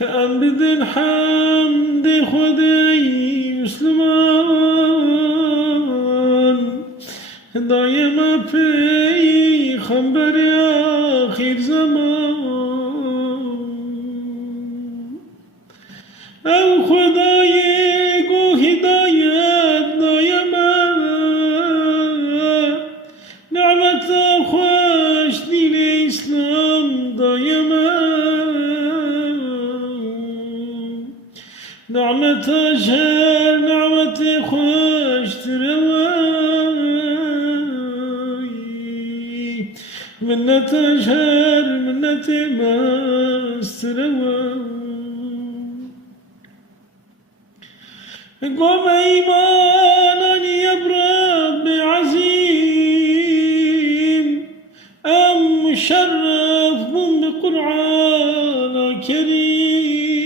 ام بدن حمد خدای مسلمان دایم پیغمبر آخر زمان او خدای گو هدایت دایم نعمت خوش دین اسلام دایم نعمت شهر نعمت خوش تروی منت شهر منت مستروی قوم إيمانا يبرم بعزيم أم مشرف بقرآن كريم